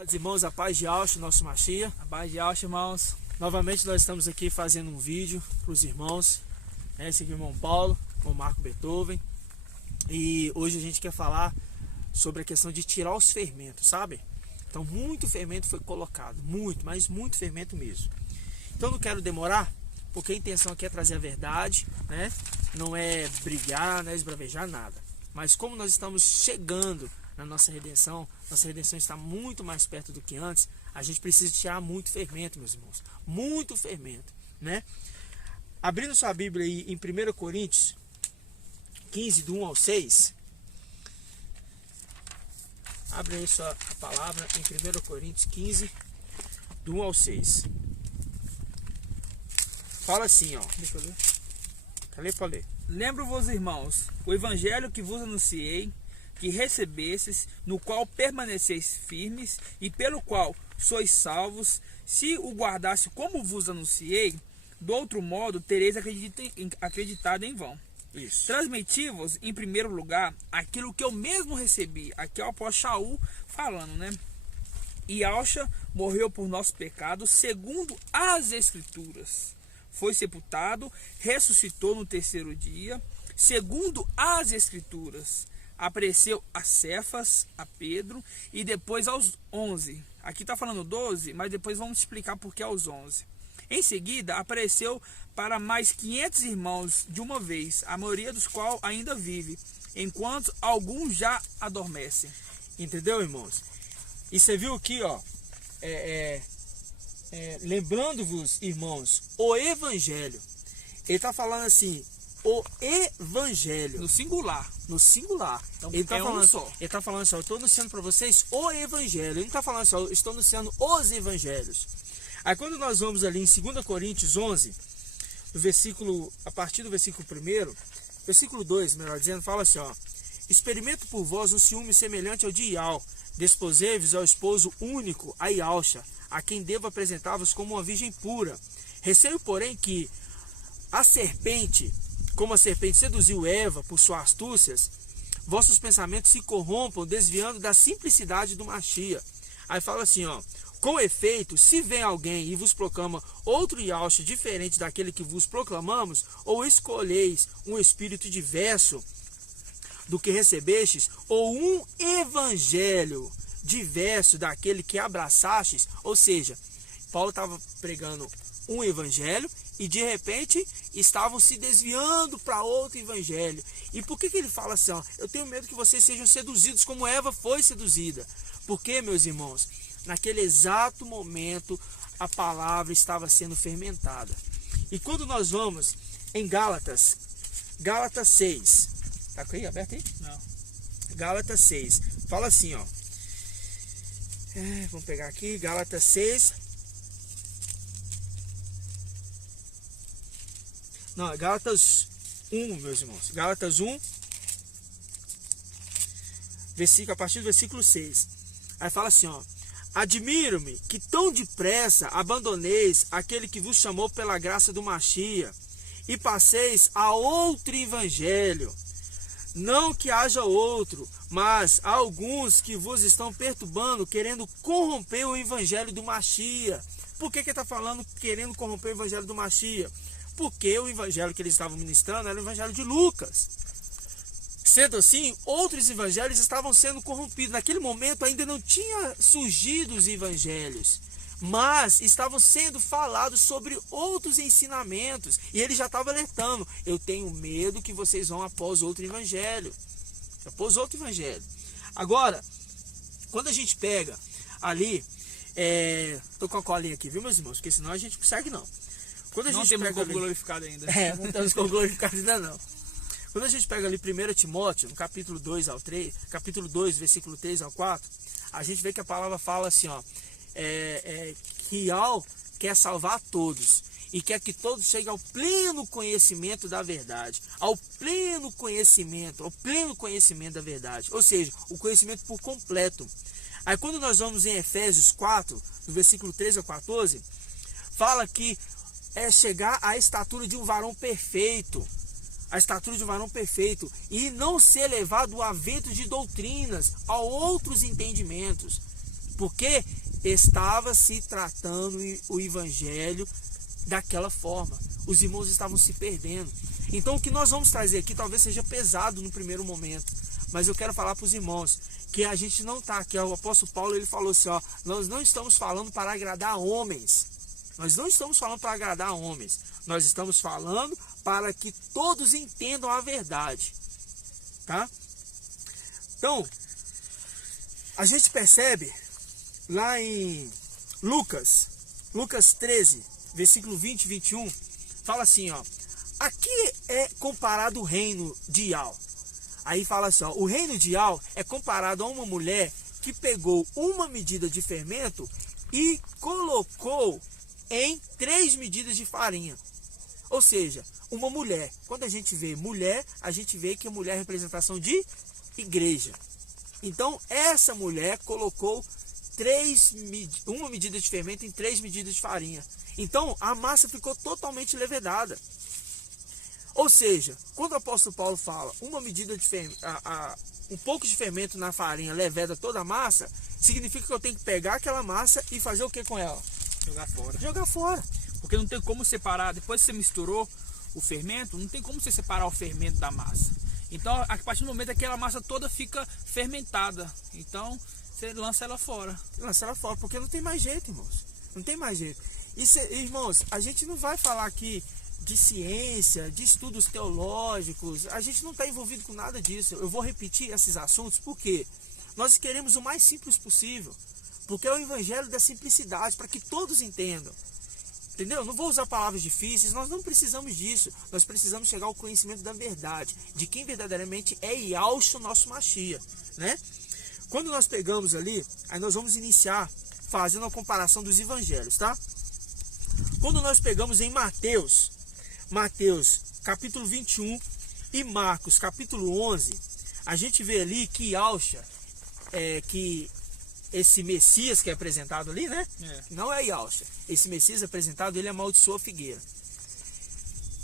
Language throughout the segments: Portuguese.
Os irmãos, a paz de Yahshua, nosso Mashiach. A paz de Yahshua, irmãos. Novamente nós estamos aqui fazendo um vídeo para os irmãos. Esse aqui é o irmão Paulo, o Marco Beethoven. E hoje a gente quer falar sobre a questão de tirar os fermentos, sabe? Então muito fermento foi colocado, mas muito fermento mesmo. Então não quero demorar, porque a intenção aqui é trazer a verdade, né? Não é brigar, não é esbravejar, nada. Mas como nós estamos chegando na nossa redenção está muito mais perto do que antes, a gente precisa tirar muito fermento, meus irmãos. Muito fermento, né? Abrindo sua Bíblia aí em 1 Coríntios 15, do 1 ao 6. Abre aí sua palavra em 1 Coríntios 15, do 1 ao 6. Fala assim, ó. Deixa eu ler. Cadê pra ler? Lembro-vos, irmãos, o evangelho que vos anunciei, que recebestes, no qual permaneceis firmes e pelo qual sois salvos, se o guardasse como vos anunciei, do outro modo tereis acreditado em vão. Isso. Transmiti-vos em primeiro lugar aquilo que eu mesmo recebi. Aqui é o apóstolo Shaul falando, né? E Yahshua morreu por nossos pecados segundo as Escrituras. Foi sepultado, ressuscitou no terceiro dia, segundo as Escrituras. Apareceu a Cefas, a Pedro e depois aos 11. Aqui está falando 12, mas depois vamos explicar por que aos 11. Em seguida, apareceu para mais 500 irmãos de uma vez, a maioria dos quais ainda vive, enquanto alguns já adormecem. Entendeu, irmãos? E você viu aqui, ó, lembrando-vos, irmãos, o Evangelho. Ele está falando assim, o Evangelho. No singular. No singular. Então, ele está falando, só. Ele está falando assim, eu estou anunciando para vocês o Evangelho. Ele não está falando assim, eu estou anunciando os Evangelhos. Aí quando nós vamos ali em 2 Coríntios 11, a partir do versículo 1, versículo 2, melhor dizendo, fala assim, ó. Experimento por vós um ciúme semelhante ao de Ial. Desposei-vos ao esposo único, a Yahshua, a quem devo apresentar-vos como uma virgem pura. Receio, porém, que a serpente, como a serpente seduziu Eva por suas astúcias, vossos pensamentos se corrompam, desviando da simplicidade do Mashiach. Aí fala assim, ó. Com efeito, se vem alguém e vos proclama outro Yahshua diferente daquele que vos proclamamos, ou escolheis um espírito diverso do que recebestes, ou um evangelho diverso daquele que abraçastes, ou seja, Paulo estava pregando um evangelho e de repente estavam se desviando para outro evangelho. E por que ele fala assim, ó, eu tenho medo que vocês sejam seduzidos como Eva foi seduzida? Porque, meus irmãos, naquele exato momento a palavra estava sendo fermentada. E quando nós vamos em Gálatas 6, tá aí aberto aí? Não. Gálatas 6, fala assim, ó. Vamos pegar aqui, Gálatas 6. Não, Gálatas 1, meus irmãos. Gálatas 1, a partir do versículo 6. Aí fala assim, ó. Admiro-me que tão depressa abandoneis aquele que vos chamou pela graça do Mashiach e passeis a outro evangelho. Não que haja outro, mas há alguns que vos estão perturbando, querendo corromper o evangelho do Mashiach. Por que ele está falando querendo corromper o evangelho do Mashiach? Porque o evangelho que eles estavam ministrando era o evangelho de Lucas. Sendo assim, outros evangelhos estavam sendo corrompidos. Naquele momento ainda não tinha surgido os evangelhos, mas estavam sendo falados sobre outros ensinamentos. E ele já estava alertando, eu tenho medo que vocês vão após outro evangelho. Agora, quando a gente pega ali, tô com a colinha aqui, viu, meus irmãos? Porque senão a gente não consegue não. Quando a Não gente temos pega corpo ali, glorificado ainda. não estamos com glorificado ainda não. Quando a gente pega ali 1 Timóteo, no capítulo 2 ao 3, capítulo 2, versículo 3 ao 4, a gente vê que a palavra fala assim, ó, que Yahweh quer salvar todos e quer que todos cheguem ao pleno conhecimento da verdade, ao pleno conhecimento da verdade, ou seja, o conhecimento por completo. Aí quando nós vamos em Efésios 4, do versículo 13 ao 14, fala que é chegar à estatura de um varão perfeito, e não ser levado a ventos de doutrinas, a outros entendimentos. porque estava se tratando o evangelho daquela forma. Os irmãos estavam se perdendo. Então o que nós vamos trazer aqui talvez seja pesado no primeiro momento, mas eu quero falar para os irmãos que a gente não está aqui. O apóstolo Paulo, ele falou assim, ó, nós não estamos falando para agradar homens. Nós não estamos falando para agradar homens. Nós estamos falando para que todos entendam a verdade. Tá? Então, a gente percebe lá em Lucas 13, versículo 20 e 21, fala assim, ó, aqui é comparado o reino de Ial. Aí fala assim, ó, o reino de Ial é comparado a uma mulher que pegou uma medida de fermento e colocou em 3 medidas de farinha. Ou seja, uma mulher. Quando a gente vê mulher, a gente vê que a mulher é representação de igreja. Então, essa mulher colocou uma medida de fermento em 3 medidas de farinha. Então, a massa ficou totalmente levedada. Ou seja, quando o apóstolo Paulo fala uma medida de fermento, um pouco de fermento na farinha leveda toda a massa, significa que eu tenho que pegar aquela massa e fazer o que com ela? Jogar fora. Jogar fora. Porque não tem como separar, depois que você misturou o fermento, não tem como você separar o fermento da massa. Então, a partir do momento aquela massa toda fica fermentada. Então, você lança ela fora. Lança ela fora, porque não tem mais jeito, irmãos. Não tem mais jeito. Irmãos, a gente não vai falar aqui de ciência, de estudos teológicos. A gente não está envolvido com nada disso. Eu vou repetir esses assuntos porque nós queremos o mais simples possível. Porque é o evangelho da simplicidade, para que todos entendam. Entendeu? Não vou usar palavras difíceis, nós não precisamos disso. Nós precisamos chegar ao conhecimento da verdade, de quem verdadeiramente é Yahushua, nosso Mashiach, né? Quando nós pegamos ali, aí nós vamos iniciar fazendo a comparação dos evangelhos, tá? Quando nós pegamos em Mateus capítulo 21 e Marcos capítulo 11, a gente vê ali que Yahushua, que esse Messias que é apresentado ali, né? Não é Yahushua. Esse Messias apresentado, ele amaldiçoou a figueira.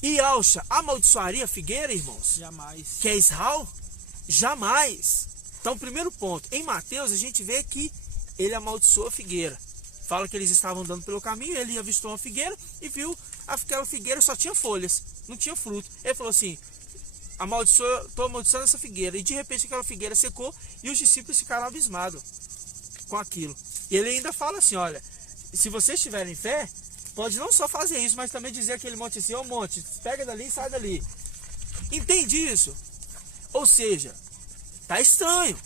E Yahushua amaldiçoaria a figueira, irmãos? Jamais. Que é Israel? Jamais. Então, primeiro ponto. Em Mateus, a gente vê que ele amaldiçoou a figueira. Fala que eles estavam andando pelo caminho, ele avistou uma figueira e viu aquela figueira só tinha folhas, não tinha fruto. Ele falou assim, estou amaldiçoando essa figueira. E de repente aquela figueira secou e os discípulos ficaram abismados com aquilo. E ele ainda fala assim, olha, se vocês tiverem fé, pode não só fazer isso, mas também dizer aquele monte assim, ô monte, pega dali e sai dali. Entende isso? Ou seja, tá estranho.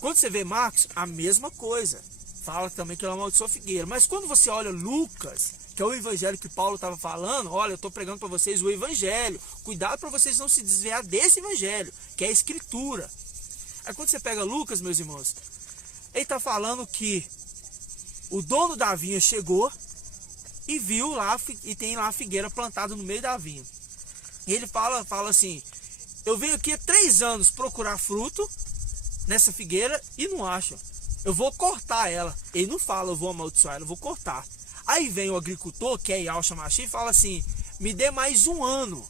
Quando você vê Marcos, a mesma coisa. Fala também que ele amaldiçoou a figueira. Mas quando você olha Lucas, que é o evangelho que Paulo estava falando, olha, eu estou pregando para vocês o evangelho. Cuidado para vocês não se desviar desse evangelho, que é a escritura. Aí quando você pega Lucas, meus irmãos, ele está falando que o dono da vinha chegou e viu lá, e tem lá a figueira plantada no meio da vinha. E ele fala assim, eu venho aqui há 3 anos procurar fruto nessa figueira e não acho. Eu vou cortar ela. Ele não fala, eu vou amaldiçoar ela, eu vou cortar. Aí vem o agricultor, que é Yahushua Mashiach, e fala assim, me dê mais 1 ano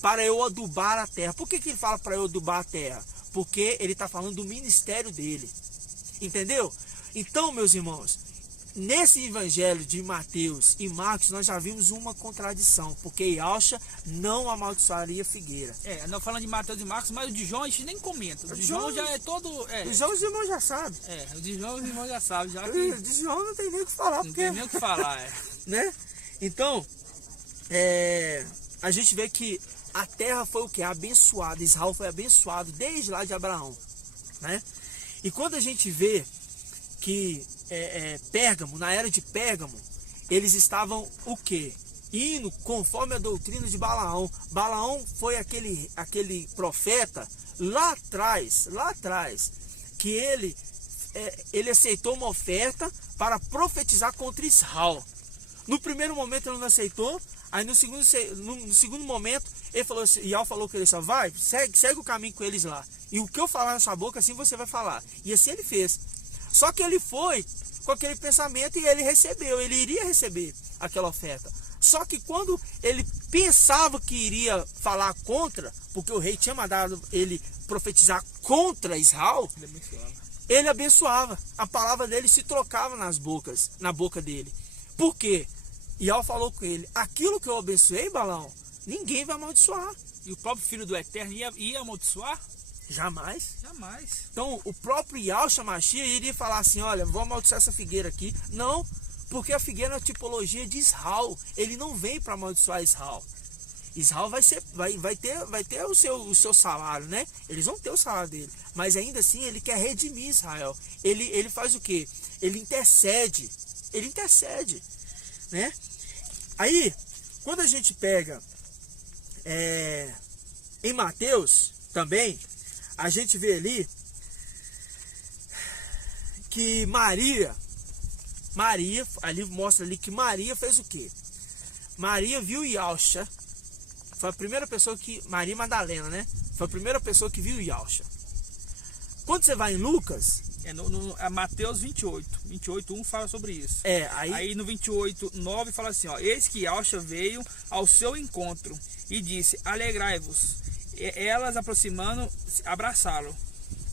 para eu adubar a terra. Por que ele fala para eu adubar a terra? Porque ele está falando do ministério dele. Entendeu? Então, meus irmãos, nesse evangelho de Mateus e Marcos, nós já vimos uma contradição, porque Yahushua não amaldiçoaria figueira. Nós falando de Mateus e Marcos, mas o de João a gente nem comenta. O de João já é todo... O João os irmãos já sabem. O de João os irmãos já sabem. O de João não tem nem o que falar. Não tem nem o que falar, né? Então, a gente vê que a terra foi o que? Abençoada. Israel foi abençoado desde lá de Abraão, né? E quando a gente vê que Pérgamo, na era de Pérgamo, eles estavam o quê? Indo conforme a doutrina de Balaão. Balaão foi aquele profeta lá atrás, que ele aceitou uma oferta para profetizar contra Israel. No primeiro momento ele não aceitou, aí no segundo momento ele falou assim, Yahushua falou que ele só vai, segue o caminho com eles lá. E o que eu falar na sua boca, assim você vai falar. E assim ele fez. Só que ele foi com aquele pensamento e ele iria receber aquela oferta. Só que quando ele pensava que iria falar contra, porque o rei tinha mandado ele profetizar contra Israel, ele abençoava. A palavra dele se trocava na boca dele. Por quê? Yahweh falou com ele, aquilo que eu abençoei, Balaão, ninguém vai amaldiçoar. E o próprio Filho do Eterno ia amaldiçoar? Jamais. Jamais. Então o próprio Yahshua Mashiach iria falar assim, olha, vou amaldiçoar essa figueira aqui. Não, porque a figueira é a tipologia de Israel. Ele não vem para amaldiçoar Israel. Israel vai ter o seu salário, né? Eles vão ter o salário dele. Mas ainda assim ele quer redimir Israel. Ele faz o quê? Ele intercede. Ele intercede, né? Aí, quando a gente pega em Mateus também, a gente vê ali que Maria, ali mostra ali que Maria fez o quê? Maria viu Yahshua, foi a primeira pessoa que, Maria Madalena, né? Foi a primeira pessoa que viu Yahshua. Quando você vai em Lucas... Mateus 28:1 fala sobre isso. Aí... Aí no 28:9 fala assim, ó, eis que Yahshua veio ao seu encontro e disse, alegrai-vos. Elas aproximando, abraçá-lo,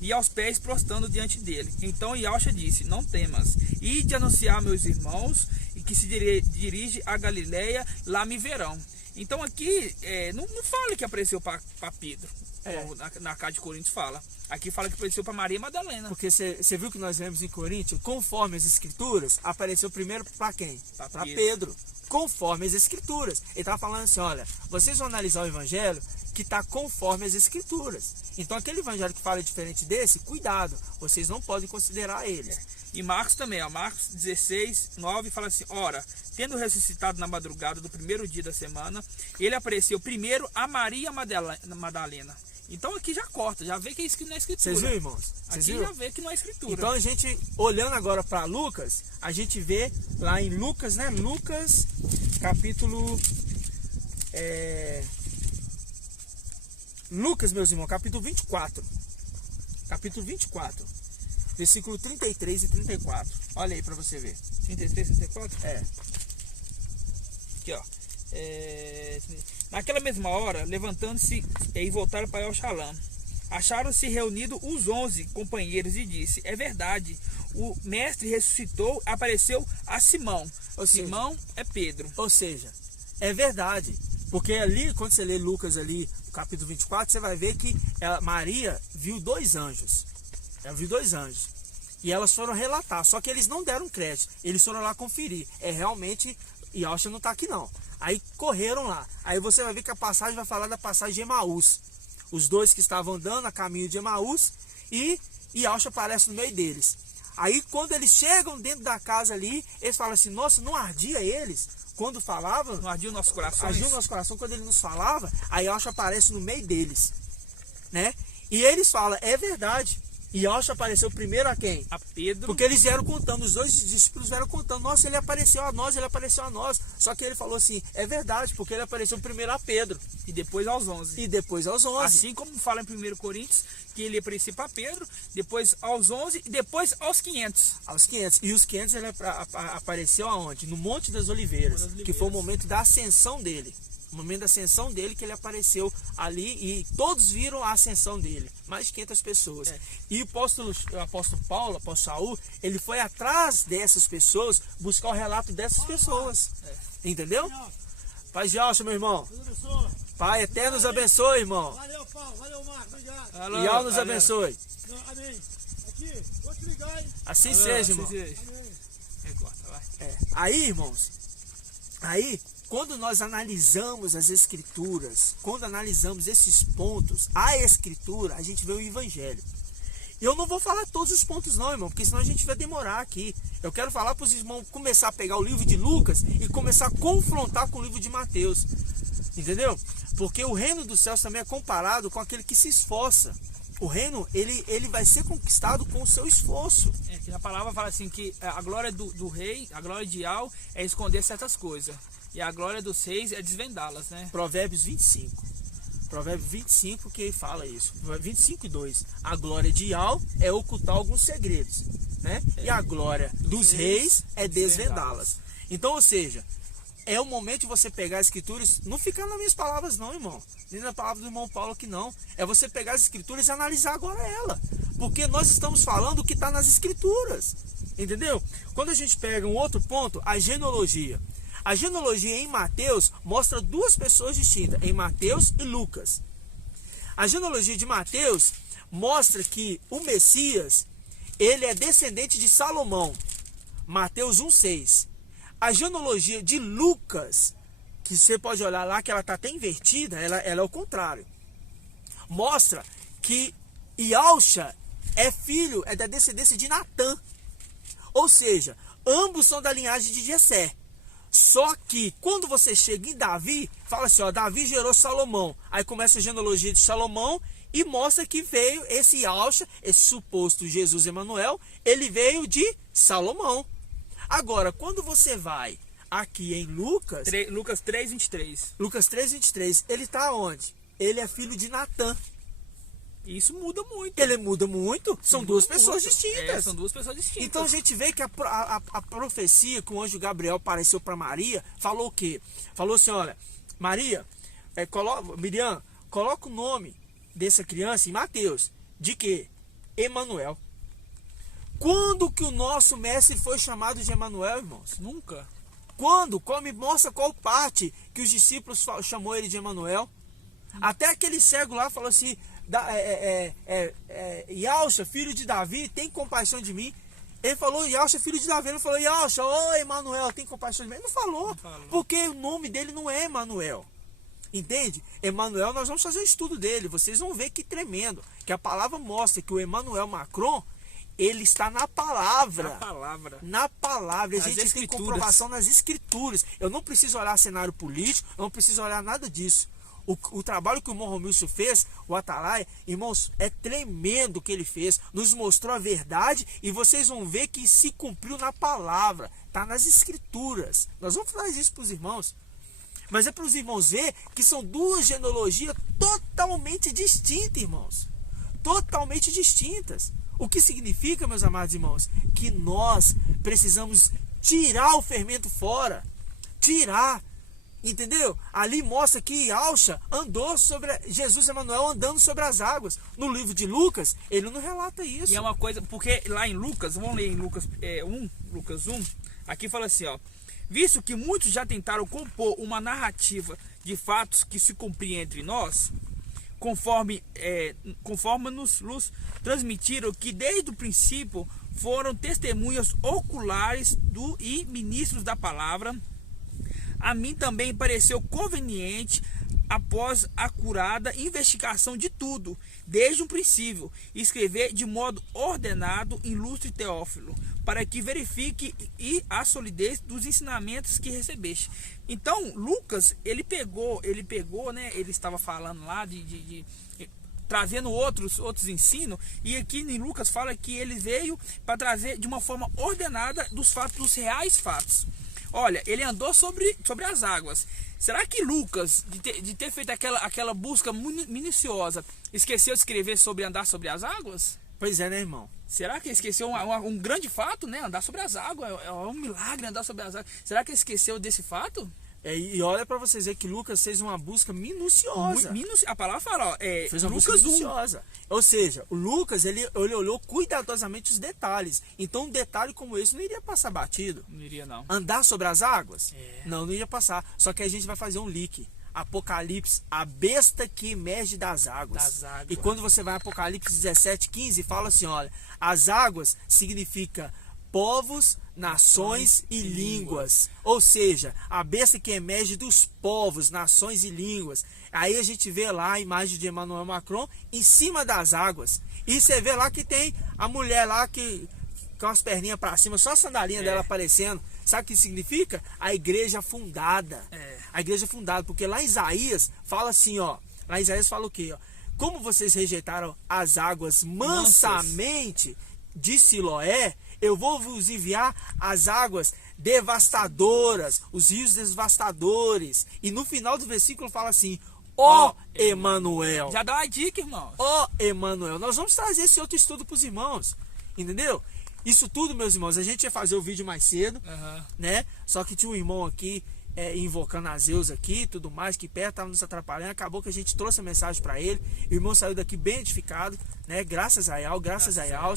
e aos pés prostrando diante dele. Então Yahshua disse, não temas, ide anunciar meus irmãos, e que se dirige a Galileia, lá me verão. Então aqui, não fala que apareceu para Pedro, como na carta de Coríntios fala. Aqui fala que apareceu para Maria Madalena. Porque você viu que nós vemos em Coríntios, conforme as escrituras, apareceu primeiro para quem? Para Pedro. Conforme as escrituras. Ele estava falando assim, olha, vocês vão analisar o evangelho que está conforme as escrituras. Então aquele evangelho que fala diferente desse, cuidado, vocês não podem considerar ele. E Marcos também, ó, Marcos 16:9 fala assim, ora, tendo ressuscitado na madrugada do primeiro dia da semana, ele apareceu primeiro a Maria Madalena. Então aqui já corta, já vê que isso que não é escritura. Vocês viram, irmãos? Aqui já vê que não é escritura. Então a gente, olhando agora para Lucas, a gente vê lá em Lucas, né? Lucas, capítulo... Lucas, meus irmãos, capítulo 24. Capítulo 24. Versículo 33 e 34. Olha aí para você ver. 33 e 34? Aqui, ó. Naquela mesma hora, levantando-se e voltaram para El-Shalom, acharam-se reunidos os 11 companheiros e disse, é verdade, o mestre ressuscitou, apareceu a Simão. Simão é Pedro. Ou seja, é verdade. Porque ali, quando você lê Lucas ali, no capítulo 24, você vai ver que Maria viu 2 anjos. Ela viu 2 anjos. E elas foram relatar, só que eles não deram crédito. Eles foram lá conferir. Realmente, Yahshua não está aqui não. Aí correram lá. Aí você vai ver que a passagem vai falar da passagem de Emaús. Os 2 que estavam andando a caminho de Emaús e Yahshua aparece no meio deles. Aí quando eles chegam dentro da casa ali, eles falam assim, nossa, não ardia eles? Quando falavam... Não ardia o nosso coração? Ardia o nosso coração quando ele nos falava, aí Yahshua aparece no meio deles. Né? E eles falam, é verdade. E Yahshua apareceu primeiro a quem? A Pedro. Porque eles vieram contando, os 2 discípulos vieram contando, nossa, ele apareceu a nós, ele apareceu a nós. Só que ele falou assim, é verdade, porque ele apareceu primeiro a Pedro. E depois aos 11. E depois aos 11. Assim como fala em 1 Coríntios, que ele apareceu para Pedro, depois aos 11 e depois aos 500. Aos 500. E os 500 ele apareceu aonde? No Monte das Oliveiras, que foi o momento da ascensão dele. O momento da ascensão dele que ele apareceu ali e todos viram a ascensão dele. Mais de 500 pessoas. E o apóstolo Paulo, o apóstolo Saul, ele foi atrás dessas pessoas, buscar o relato dessas pessoas. Entendeu? Paz de Yahshua, meu irmão. Pai eterno nos abençoe, irmão. Valeu, Paulo. Valeu, Marcos. Obrigado. E Yahweh nos abençoe. Amém. Aqui, vou te ligar, hein? Assim seja, irmão. Aí, irmãos, quando nós analisamos as escrituras, quando analisamos esses pontos, a escritura, a gente vê o evangelho. Eu não vou falar todos os pontos não, irmão, porque senão a gente vai demorar aqui. Eu quero falar para os irmãos começar a pegar o livro de Lucas e começar a confrontar com o livro de Mateus. Entendeu? Porque o reino dos céus também é comparado com aquele que se esforça. O reino, ele vai ser conquistado com o seu esforço. A palavra fala assim que a glória do rei, a glória de Yahweh é esconder certas coisas. E a glória dos reis é desvendá-las, né? Provérbios 25. Provérbios 25 que fala isso. 25:2. A glória de Yahweh é ocultar alguns segredos, né? E a glória dos reis é desvendá-las. Então, ou seja, é o momento de você pegar as escrituras, não ficar nas minhas palavras não, irmão. Nem na palavra do irmão Paulo aqui não. É você pegar as escrituras e analisar agora ela. porque nós estamos falando o que está nas escrituras, entendeu? Quando a gente pega um outro ponto, a genealogia. A genealogia em Mateus mostra duas pessoas distintas, em Mateus e Lucas. A genealogia de Mateus mostra que o Messias, ele é descendente de Salomão, Mateus 1,6. A genealogia de Lucas, que você pode olhar lá, que ela está até invertida, ela é o contrário. Mostra que Ialcha é da descendência de Natã. Ou seja, ambos são da linhagem de Jessé. Só que quando você chega em Davi, fala assim, ó, Davi gerou Salomão. Aí começa a genealogia de Salomão e mostra que veio esse Ialcha, esse suposto Jesus Emanuel, ele veio de Salomão. Agora, quando você vai aqui em Lucas... Lucas 3:23. Lucas 3:23, ele está onde? Ele é filho de Natã. Isso muda muito. Ele muda muito, são duas pessoas distintas. É, são duas pessoas distintas. Então a gente vê que a profecia que o anjo Gabriel apareceu para Maria, falou o quê? Falou assim, olha, Maria, Miriam, coloca o nome dessa criança em Mateus. De quê? Emanuel. Quando que o nosso mestre foi chamado de Emanuel, irmãos? Nunca. Quando? Me mostra qual parte que os discípulos chamou ele de Emanuel. Até aquele cego lá falou assim, Ialcha, filho de Davi, tem compaixão de mim. Ele falou, Ialcha, filho de Davi. Ele falou, Ialcha, Emanuel, tem compaixão de mim. Ele não falou, porque o nome dele não é Emanuel. Entende? Emanuel, nós vamos fazer um estudo dele. Vocês vão ver que tremendo. Que a palavra mostra que o Emmanuel Macron, ele está na palavra. Na palavra. A gente tem comprovação nas escrituras. Eu não preciso olhar cenário político, eu não preciso olhar nada disso. O trabalho que o irmão Romilson fez, o Atalaia, irmãos, é tremendo o que ele fez. Nos mostrou a verdade e vocês vão ver que se cumpriu na palavra. Está nas escrituras. Nós vamos falar isso para os irmãos. Mas é para os irmãos ver que são duas genealogias totalmente distintas, irmãos. Totalmente distintas. O que significa, meus amados irmãos? Que nós precisamos tirar o fermento fora. Tirar. Entendeu? Ali mostra que Ialcha andou sobre Jesus Emanuel andando sobre as águas. No livro de Lucas, ele não relata isso. E é uma coisa, porque lá em Lucas, vamos ler em Lucas 1, aqui fala assim, ó. Visto que muitos já tentaram compor uma narrativa de fatos que se cumprem entre nós, conforme nos transmitiram que desde o princípio foram testemunhas oculares e ministros da palavra, a mim também pareceu conveniente, após a curada investigação de tudo, desde o princípio, escrever de modo ordenado, ilustre Teófilo, para que verifique a solidez dos ensinamentos que recebeste. Então, Lucas, ele pegou, né? Ele estava falando lá trazendo outros ensinos, e aqui em Lucas fala que ele veio para trazer de uma forma ordenada dos fatos, dos reais fatos. Olha, ele andou sobre as águas. Será que Lucas, de ter feito aquela busca minuciosa, esqueceu de escrever sobre andar sobre as águas? Pois é, né, irmão? Será que ele esqueceu um grande fato, né? Andar sobre as águas. É um milagre andar sobre as águas. Será que ele esqueceu desse fato? E olha para vocês ver que Lucas fez uma busca minuciosa. A palavra fala, ó, fez uma Lucas busca minuciosa. Ou seja, o Lucas, ele olhou cuidadosamente os detalhes. Então um detalhe como esse não iria passar batido. Não iria, não. Andar sobre as águas? Não iria passar. Só que a gente vai fazer um link. Apocalipse, a besta que emerge das águas. E quando você vai em Apocalipse 17:15, fala assim, olha, as águas significa povos, nações e línguas. Ou seja, a besta que emerge dos povos, nações e línguas. Aí a gente vê lá a imagem de Emmanuel Macron em cima das águas. E você vê lá que tem a mulher lá que com as perninhas para cima, só a sandalinha dela aparecendo. Sabe o que significa? A igreja fundada. A igreja fundada, porque lá em Isaías fala assim, ó. Lá em Isaías fala o quê? Ó? Como vocês rejeitaram as águas mansamente de Siloé, eu vou vos enviar as águas devastadoras, os rios devastadores. E no final do versículo fala assim, ó Emanuel. Já dá uma dica, irmão. Ó Emanuel. Nós vamos trazer esse outro estudo para os irmãos. Entendeu? Isso tudo, meus irmãos, a gente ia fazer o vídeo mais cedo, né? Só que tinha um irmão aqui invocando a Zeus aqui e tudo mais, que perto estava nos atrapalhando. Acabou que a gente trouxe a mensagem para ele. O irmão saiu daqui bem edificado, né? Graças a Yal, graças a Yal.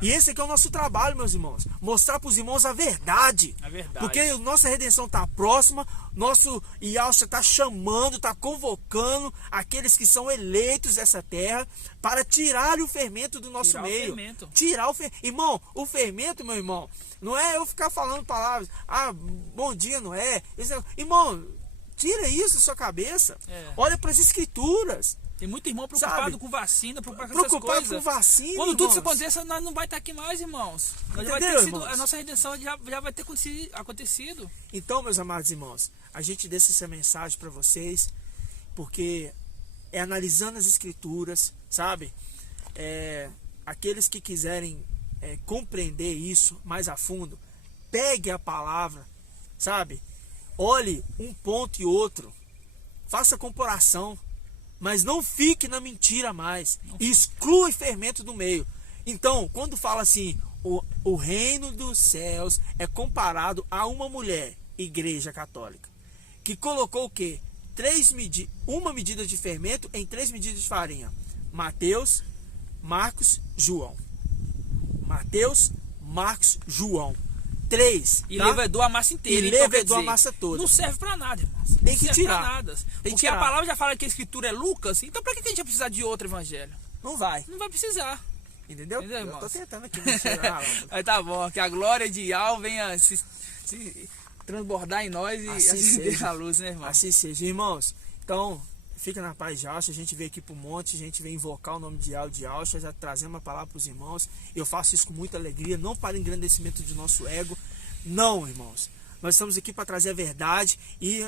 E esse aqui é o nosso trabalho, meus irmãos. Mostrar para os irmãos a verdade. A verdade. Porque nossa redenção está próxima. Nosso Yalcha está chamando, está convocando aqueles que são eleitos dessa terra para tirar o fermento do nosso meio. Tirar o fermento. Irmão, o fermento, meu irmão, não é eu ficar falando palavras. Ah, bom dia, não é? Irmão, tira isso da sua cabeça. Olha para as escrituras. Tem muito irmão preocupado com vacina, preocupado com vacina. Quando tudo isso aconteça, nós não vai estar aqui mais, irmãos. A nossa redenção já vai ter acontecido. Então, meus amados irmãos, a gente deixa essa mensagem para vocês, porque é analisando as escrituras, sabe? Aqueles que quiserem compreender isso mais a fundo, pegue a palavra, sabe? Olhe um ponto e outro, faça comparação, mas não fique na mentira mais. Exclua o fermento do meio. Então, quando fala assim, o reino dos céus é comparado a uma mulher, igreja católica, que colocou o quê? Uma medida de fermento em 3 medidas de farinha. Mateus, Marcos, João. Mateus, Marcos, João. 3. E levedou a massa inteira. E levedou a massa toda. Não serve para nada, irmãos. Tem que tirar. Nada. Porque a palavra já fala que a escritura é Lucas. Então para que a gente vai precisar de outro evangelho? Não vai. Não vai precisar. Entendeu? Eu tô tentando aqui me tirar. Aí tá bom. Que a glória de Yal venha se transbordar em nós e acender a luz, né, irmão? Assim seja, irmãos. Então, fica na paz de Yalcha. A gente veio aqui pro monte, a gente veio invocar o nome de Yalcha, já trazendo uma palavra para os irmãos. Eu faço isso com muita alegria, não para engrandecimento de nosso ego. Não, irmãos. Nós estamos aqui para trazer a verdade e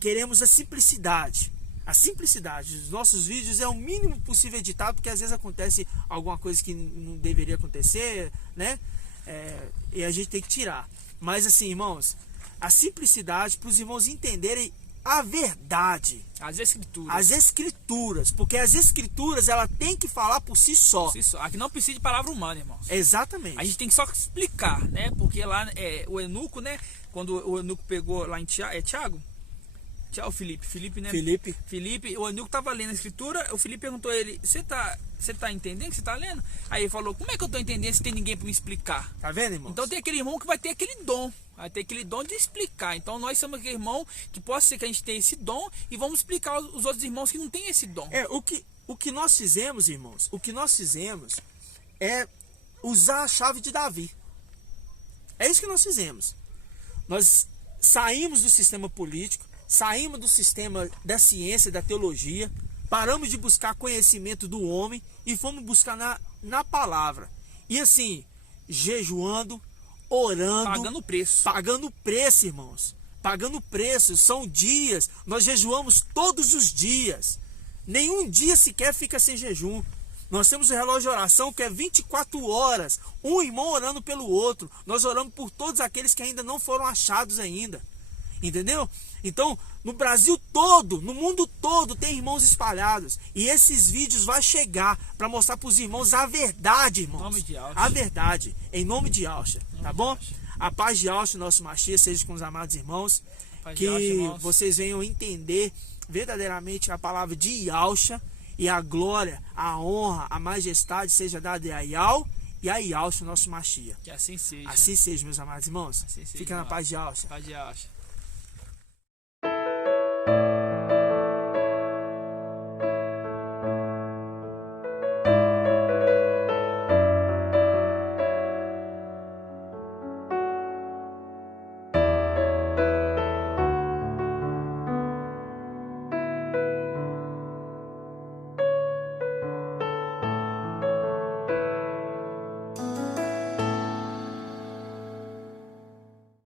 queremos a simplicidade. A simplicidade. Os nossos vídeos é o mínimo possível editado, porque às vezes acontece alguma coisa que não deveria acontecer, né? E a gente tem que tirar. Mas assim, irmãos, a simplicidade para os irmãos entenderem a verdade. As escrituras. As escrituras. Porque as escrituras, ela tem que falar por si só. Aqui não precisa de palavra humana, irmãos. Exatamente. A gente tem que só explicar, né? Porque lá o eunuco, né? Quando o eunuco pegou lá em Tiago, Filipe, né? Filipe, o eunuco estava lendo a escritura, o Filipe perguntou a ele, você tá entendendo o que você tá lendo? Aí ele falou, como é que eu tô entendendo se tem ninguém para me explicar? Tá vendo, irmão? Então tem aquele irmão que vai ter aquele dom. Vai ter aquele dom de explicar. Então nós somos aquele irmão que pode ser que a gente tenha esse dom e vamos explicar os outros irmãos que não têm esse dom. O que nós fizemos, irmãos, é usar a chave de Davi. É isso que nós fizemos. Nós saímos do sistema político, saímos do sistema da ciência, da teologia, paramos de buscar conhecimento do homem e fomos buscar na palavra. E assim, jejuando, orando, pagando preço, irmãos, pagando preço. São dias, nós jejuamos todos os dias, nenhum dia sequer fica sem jejum. Nós temos o relógio de oração que é 24 horas, um irmão orando pelo outro. Nós oramos por todos aqueles que ainda não foram achados ainda, entendeu? Então, no Brasil todo, no mundo todo, tem irmãos espalhados. E esses vídeos vão chegar para mostrar para os irmãos a verdade, irmãos. Em nome de Yalcha. A verdade, em nome de Yalcha, tá bom? A paz de Yalcha, nosso Mashiach, seja com os amados irmãos. Que vocês venham entender verdadeiramente a palavra de Yalcha. E a glória, a honra, a majestade seja dada a Yal e a Yalcha, nosso Mashiach. Que assim seja. Assim seja, meus amados irmãos. Assim seja, Fica na paz de Yalcha. Paz de Yalcha.